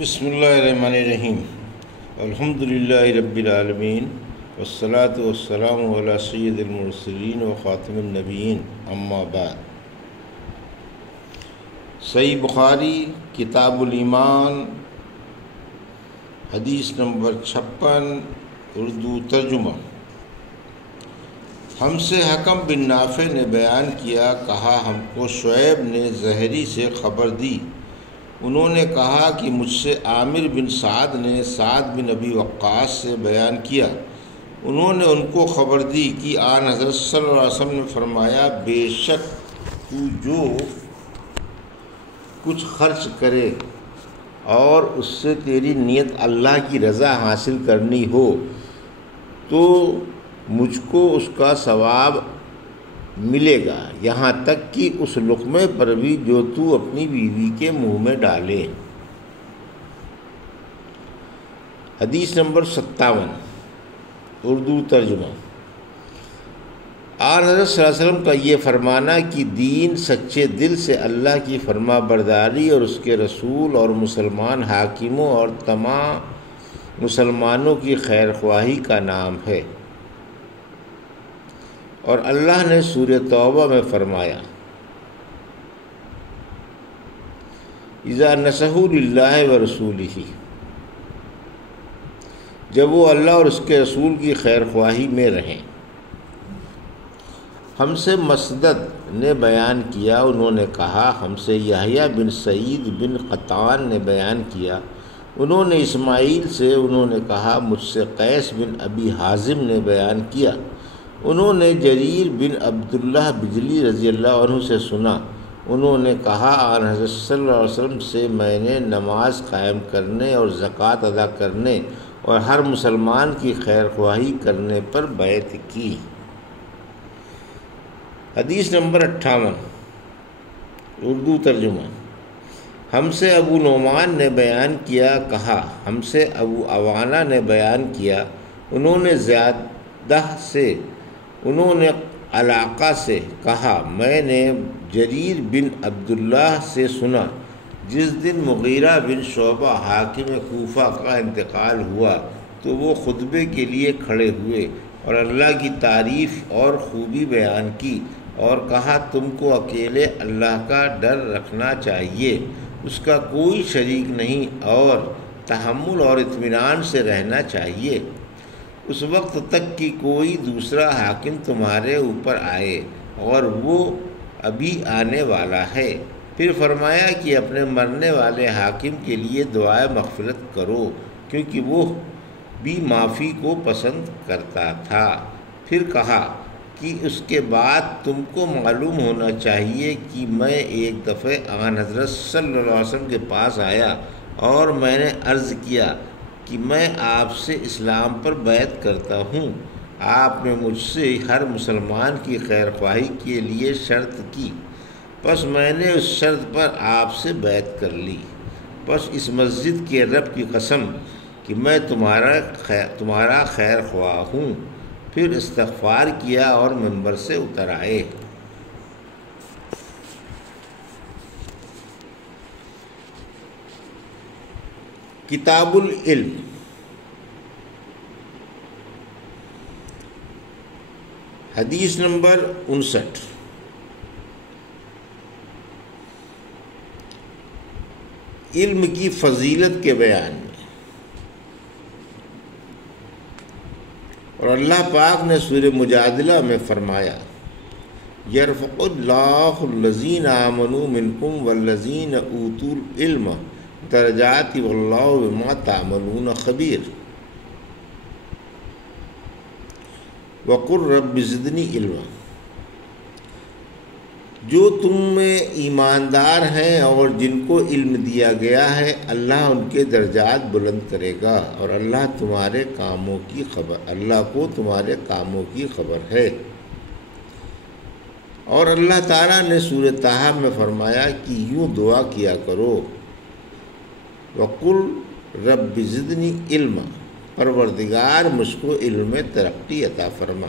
بسم اللہ الرحمن الرحیم الحمد للہ رب العالمین والصلاة والسلام علی سید المرسلین و خاتم النبیین اما بعد۔ صحیح بخاری کتاب الایمان حدیث نمبر 56 اردو ترجمہ۔ ہم سے حکم بن نافع نے بیان کیا، کہا ہم کو شعیب نے زہری سے خبر دی، انہوں نے کہا کہ مجھ سے عامر بن سعد نے سعد بن ابی وقاص سے بیان کیا، انہوں نے ان کو خبر دی کہ آن حضرت صلی اللہ علیہ وسلم نے فرمایا، بے شک تو جو کچھ خرچ کرے اور اس سے تیری نیت اللہ کی رضا حاصل کرنی ہو تو مجھ کو اس کا ثواب ملے گا، یہاں تک کہ اس لقمے پر بھی جو تو اپنی بیوی کے منہ میں ڈالے۔ حدیث نمبر 57 اردو ترجمہ۔ آن حضرت صلی اللہ علیہ وسلم کا یہ فرمانا کہ دین سچے دل سے اللہ کی فرما برداری اور اس کے رسول اور مسلمان حاکموں اور تمام مسلمانوں کی خیر خواہی کا نام ہے۔ اور اللہ نے سورہ توبہ میں فرمایا، اذا نصحوا للہ ورسولہ، جب وہ اللہ اور اس کے رسول کی خیر خواہی میں رہیں۔ ہم سے مسدد نے بیان کیا، انہوں نے کہا ہم سے یحییٰ بن سعید بن قطان نے بیان کیا، انہوں نے اسماعیل سے، انہوں نے کہا مجھ سے قیس بن ابی حازم نے بیان کیا، انہوں نے جریر بن عبداللہ بجلی رضی اللہ عنہ سے سنا، انہوں نے کہا آن حضرت صلی اللہ علیہ وسلم سے میں نے نماز قائم کرنے اور زکوٰۃ ادا کرنے اور ہر مسلمان کی خیر خواہی کرنے پر بیعت کی۔ حدیث نمبر 58 اردو ترجمہ۔ ہم سے ابو نعمان نے بیان کیا، کہا ہم سے ابو عوانہ نے بیان کیا، انہوں نے زیادہ سے، انہوں نے علاقہ سے کہا میں نے جریر بن عبداللہ سے سنا، جس دن مغیرہ بن شعبہ حاکم کوفہ کا انتقال ہوا تو وہ خطبے کے لیے کھڑے ہوئے اور اللہ کی تعریف اور خوبی بیان کی اور کہا تم کو اکیلے اللہ کا ڈر رکھنا چاہیے، اس کا کوئی شریک نہیں، اور تحمل اور اطمینان سے رہنا چاہیے اس وقت تک کہ کوئی دوسرا حاکم تمہارے اوپر آئے، اور وہ ابھی آنے والا ہے۔ پھر فرمایا کہ اپنے مرنے والے حاکم کے لیے دعائے مغفرت کرو، کیونکہ وہ بھی معافی کو پسند کرتا تھا۔ پھر کہا کہ اس کے بعد تم کو معلوم ہونا چاہیے کہ میں ایک دفعہ آن حضرت صلی اللہ علیہ وسلم کے پاس آیا اور میں نے عرض کیا کہ میں آپ سے اسلام پر بیعت کرتا ہوں۔ آپ نے مجھ سے ہر مسلمان کی خیر خواہی کے لیے شرط کی، پس میں نے اس شرط پر آپ سے بیعت کر لی۔ پس اس مسجد کے رب کی قسم کہ میں تمہارا خیر خواہ ہوں۔ پھر استغفار کیا اور منبر سے اتر آئے۔ کتاب العلم۔ حدیث نمبر 59 علم کی فضیلت کے بیان میں۔ اور اللہ پاک نے سورہ مجادلہ میں فرمایا، یرفع اللہ الذین آمنوا منکم والذین اوتوا العلم درجات واللہ بما تعملون خبیر، وقل رب زدنی علما۔ جو تم میں ایماندار ہیں اور جن کو علم دیا گیا ہے، اللہ ان کے درجات بلند کرے گا، اور اللہ کو تمہارے کاموں کی خبر ہے۔ اور اللہ تعالیٰ نے سورہ طٰہٰ میں فرمایا کہ یوں دعا کیا کرو، وَقُلْ رَبِّ زِدْنِی عِلْمًا، پروردگار مجھ کو علم میں ترقی عطا فرما۔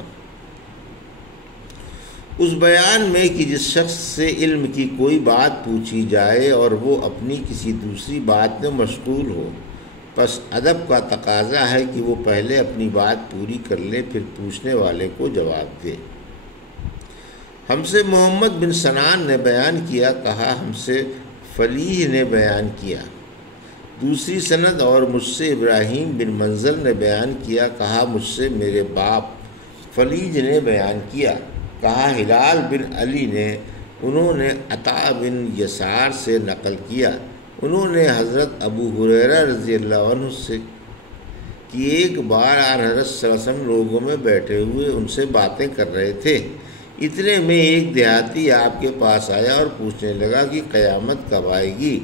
اس بیان میں کہ جس شخص سے علم کی کوئی بات پوچھی جائے اور وہ اپنی کسی دوسری بات میں مشغول ہو، پس ادب کا تقاضا ہے کہ وہ پہلے اپنی بات پوری کر لے، پھر پوچھنے والے کو جواب دے۔ ہم سے محمد بن سنان نے بیان کیا، کہا ہم سے فلیح نے بیان کیا۔ دوسری سند اور مجھ سے ابراہیم بن منظر نے بیان کیا، کہا مجھ سے میرے باپ فلیج نے بیان کیا، کہا ہلال بن علی نے، انہوں نے عطا بن یسار سے نقل کیا، انہوں نے حضرت ابو ہریرہ رضی اللہ عنہ سے کہ ایک بار حضرت صلی اللہ علیہ وسلم لوگوں میں بیٹھے ہوئے ان سے باتیں کر رہے تھے، اتنے میں ایک دیہاتی آپ کے پاس آیا اور پوچھنے لگا کہ قیامت کب آئے گی۔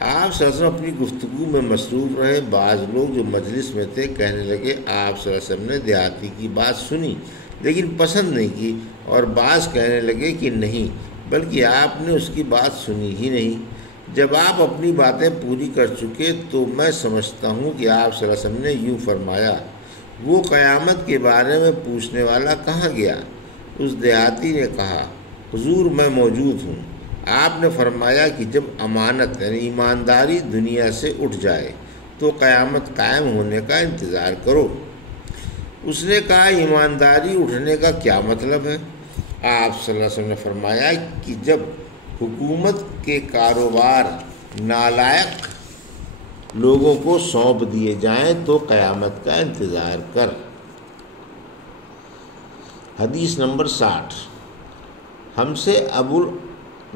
آپ صلی اللہ علیہ وسلم اپنی گفتگو میں مصروف رہے۔ بعض لوگ جو مجلس میں تھے کہنے لگے آپ صلی اللہ علیہ وسلم نے دیہاتی کی بات سنی لیکن پسند نہیں کی، اور بعض کہنے لگے کہ نہیں بلکہ آپ نے اس کی بات سنی ہی نہیں۔ جب آپ اپنی باتیں پوری کر چکے تو میں سمجھتا ہوں کہ آپ صلی اللہ علیہ وسلم نے یوں فرمایا، وہ قیامت کے بارے میں پوچھنے والا کہاں گیا؟ اس دیہاتی نے کہا حضور میں موجود ہوں۔ آپ نے فرمایا کہ جب امانت یعنی ایمانداری دنیا سے اٹھ جائے تو قیامت قائم ہونے کا انتظار کرو۔ اس نے کہا ایمانداری اٹھنے کا کیا مطلب ہے؟ آپ صلی اللہ علیہ وسلم نے فرمایا کہ جب حکومت کے کاروبار نالائق لوگوں کو سونپ دیے جائیں تو قیامت کا انتظار کر۔ حدیث نمبر 60۔ ہم سے ابو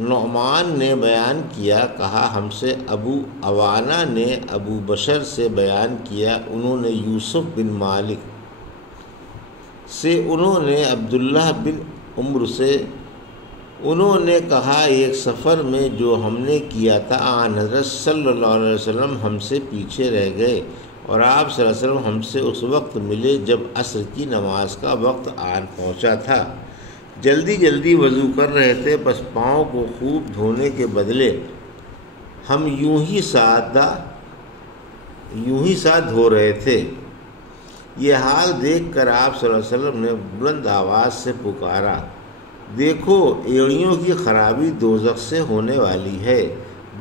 نعمان نے بیان کیا، کہا ہم سے ابو عوانہ نے ابو بشر سے بیان کیا، انہوں نے یوسف بن مالک سے، انہوں نے عبداللہ بن عمر سے، انہوں نے کہا ایک سفر میں جو ہم نے کیا تھا آن حضرت صلی اللہ علیہ وسلم ہم سے پیچھے رہ گئے اور آپ صلی اللہ علیہ وسلم ہم سے اس وقت ملے جب عصر کی نماز کا وقت آن پہنچا تھا۔ جلدی جلدی وضو کر رہے تھے، بس پاؤں کو خوب دھونے کے بدلے ہم یوں ہی ساتھ دھو رہے تھے۔ یہ حال دیکھ کر آپ صلی اللہ علیہ وسلم نے بلند آواز سے پکارا، دیکھو ایڑیوں کی خرابی دوزخ سے ہونے والی ہے۔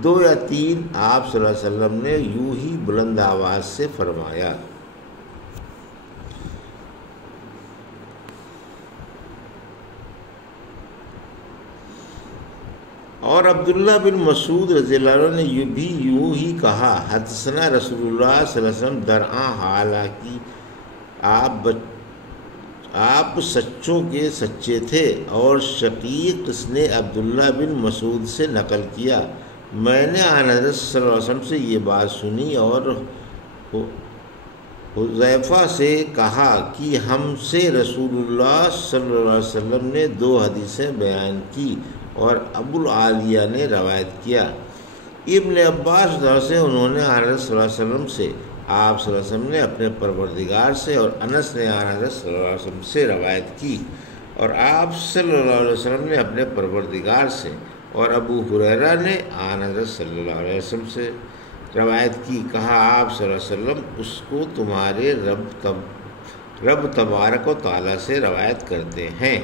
2 یا 3 آپ صلی اللہ علیہ وسلم نے یوں ہی بلند آواز سے فرمایا۔ اور عبداللہ بن مسعود رضی اللہ عنہ نے بھی یوں ہی کہا، حدثنا رسول اللہ صلی اللہ علیہ وسلم درآں، حالانکہ آپ سچوں کے سچے تھے۔ اور شقیق اس نے عبداللہ بن مسعود سے نقل کیا، میں نے آن حضرت صلی اللہ علیہ وسلم سے یہ بات سنی، اور حذیفہ سے کہا کہ ہم سے رسول اللہ صلی اللہ علیہ وسلم نے 2 حدیثیں بیان کی، اور ابو العالیہ نے روایت کیا۔ ابن عباس سے انہوں نے حضرت صلی اللہ علیہ وسلم سے، آپ صلی اللہ علیہ وسلم نے اپنے پروردگار سے، اور انس نے حضرت صلی اللہ علیہ وسلم سے روایت کی، اور آپ صلی اللہ علیہ وسلم نے اپنے پروردگار سے، اور ابو ہریرہ نے حضرت صلی اللہ علیہ وسلم سے روایت کی، کہا آپ صلی اللہ علیہ وسلم اس کو تمہارے رب تبارک و تعالیٰ سے روایت کرتے ہیں۔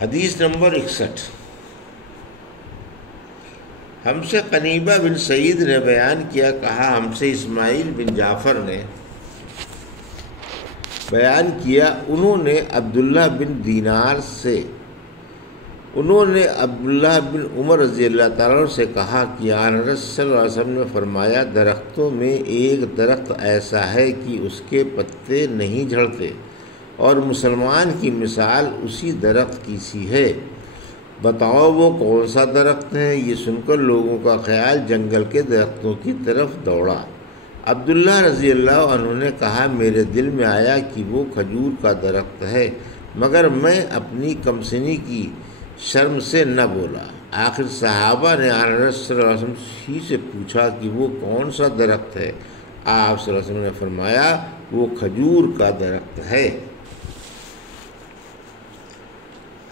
حدیث نمبر 61۔ ہم سے قنیبہ بن سعید نے بیان کیا، کہا ہم سے اسماعیل بن جعفر نے بیان کیا، انہوں نے عبداللہ بن دینار سے، انہوں نے عبداللہ بن عمر رضی اللہ تعالیٰ عنہ سے کہا کہ حضرت صلی اللہ علیہ وسلم نے فرمایا، درختوں میں ایک درخت ایسا ہے کہ اس کے پتے نہیں جھڑتے، اور مسلمان کی مثال اسی درخت کی سی ہے۔ بتاؤ وہ کون سا درخت ہے؟ یہ سن کر لوگوں کا خیال جنگل کے درختوں کی طرف دوڑا۔ عبداللہ رضی اللہ عنہ نے کہا، میرے دل میں آیا کہ وہ کھجور کا درخت ہے، مگر میں اپنی کمسنی کی شرم سے نہ بولا۔ آخر صحابہ نے حضرت صلی اللہ علیہ وسلم ہی سے پوچھا کہ وہ کون سا درخت ہے؟ آپ صلی اللہ علیہ وسلم نے فرمایا، وہ کھجور کا درخت ہے۔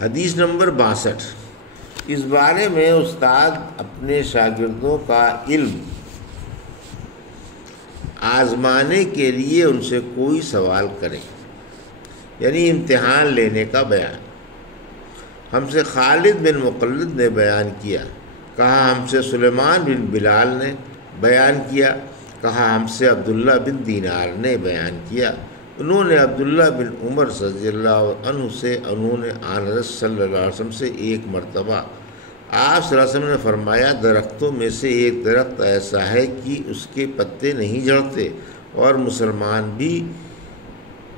حدیث نمبر 62۔ اس بارے میں استاد اپنے شاگردوں کا علم آزمانے کے لیے ان سے کوئی سوال کریں، یعنی امتحان لینے کا بیان۔ ہم سے خالد بن مخلد نے بیان کیا، کہا ہم سے سلیمان بن بلال نے بیان کیا، کہا ہم سے عبداللہ بن دینار نے بیان کیا، انہوں نے عبداللہ بن عمر رضی اللہ عنہ سے، انہوں نے آن حضرت صلی اللہ علیہ وسلم سے ایک مرتبہ آپ صلی اللہ علیہ وسلم نے فرمایا، درختوں میں سے ایک درخت ایسا ہے کہ اس کے پتے نہیں جھڑتے، اور مسلمان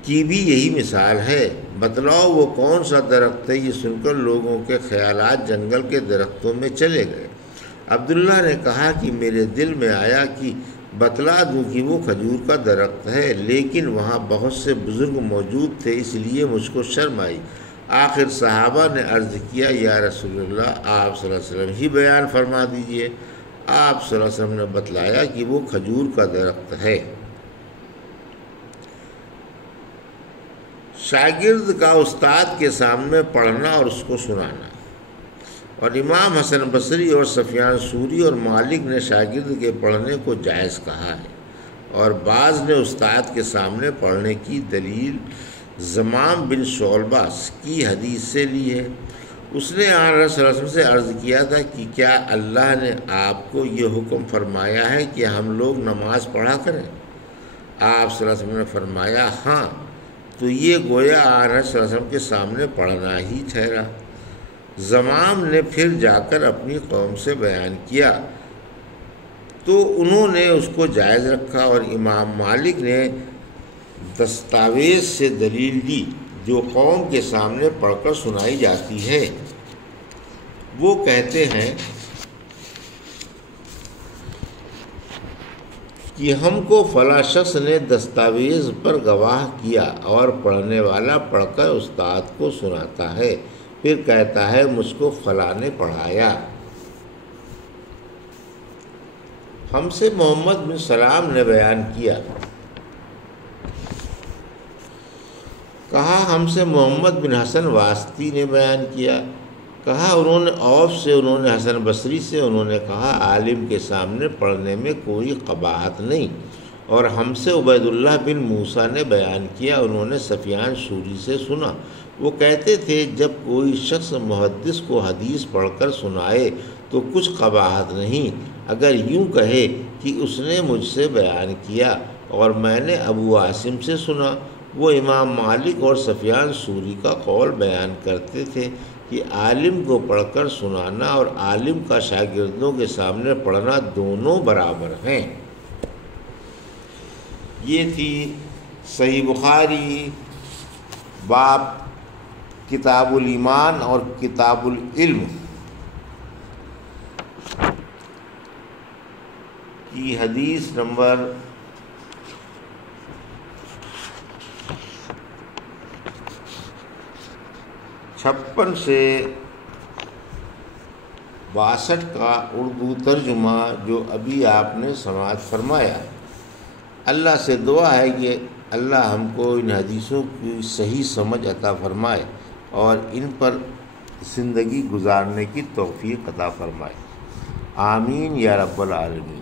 کی بھی یہی مثال ہے، بتلاؤ وہ کون سا درخت ہے؟ یہ سن کر لوگوں کے خیالات جنگل کے درختوں میں چلے گئے۔ عبداللہ نے کہا کہ میرے دل میں آیا کہ بتلا دوں کہ وہ کھجور کا درخت ہے، لیکن وہاں بہت سے بزرگ موجود تھے، اس لیے مجھ کو شرم آئی۔ آخر صحابہ نے عرض کیا، یا رسول اللہ، آپ صلی اللہ علیہ وسلم ہی بیان فرما دیجئے۔ آپ صلی اللہ علیہ وسلم نے بتلایا کہ وہ کھجور کا درخت ہے۔ شاگرد کا استاد کے سامنے پڑھنا اور اس کو سنانا۔ اور امام حسن بصری اور سفیان ثوری اور مالک نے شاگرد کے پڑھنے کو جائز کہا ہے، اور بعض نے استاد کے سامنے پڑھنے کی دلیل زمام بن شعبہ کی حدیث سے لی ہے۔ اس نے آن رسول صلی اللہ علیہ وسلم سے عرض کیا تھا کہ کیا اللہ نے آپ کو یہ حکم فرمایا ہے کہ ہم لوگ نماز پڑھا کریں؟ آپ صلی اللہ علیہ وسلم نے فرمایا، ہاں، تو یہ گویا آن رسول صلی اللہ علیہ وسلم کے سامنے پڑھنا ہی ٹھہرا۔ زمام نے پھر جا کر اپنی قوم سے بیان کیا تو انہوں نے اس کو جائز رکھا، اور امام مالک نے دستاویز سے دلیل دی جو قوم کے سامنے پڑھ کر سنائی جاتی ہے۔ وہ کہتے ہیں کہ ہم کو فلاں شخص نے دستاویز پر گواہ کیا، اور پڑھنے والا پڑھ کر استاد کو سناتا ہے، پھر کہتا ہے مجھ کو فلاں نے پڑھایا۔ ہم سے محمد بن سلام نے بیان کیا، کہا ہم سے محمد بن حسن واسطی نے بیان کیا، کہا انہوں نے اوف سے، انہوں نے حسن بصری سے، انہوں نے کہا عالم کے سامنے پڑھنے میں کوئی قباحت نہیں۔ اور ہم سے عبید اللہ بن موسیٰ نے بیان کیا، انہوں نے سفیان ثوری سے سنا، وہ کہتے تھے جب کوئی شخص محدث کو حدیث پڑھ کر سنائے تو کچھ قباحت نہیں، اگر یوں کہے کہ اس نے مجھ سے بیان کیا اور میں نے ابو عاصم سے سنا۔ وہ امام مالک اور سفیان ثوری کا قول بیان کرتے تھے کہ عالم کو پڑھ کر سنانا اور عالم کا شاگردوں کے سامنے پڑھنا دونوں برابر ہیں۔ یہ تھی صحیح بخاری باب کتاب الایمان اور کتاب العلم کی حدیث نمبر 56 سے 62 کا اردو ترجمہ جو ابھی آپ نے سماعت فرمایا۔ اللہ سے دعا ہے کہ اللہ ہم کو ان حدیثوں کی صحیح سمجھ عطا فرمائے اور ان پر زندگی گزارنے کی توفیق عطا فرمائے، آمین یا رب العالمین۔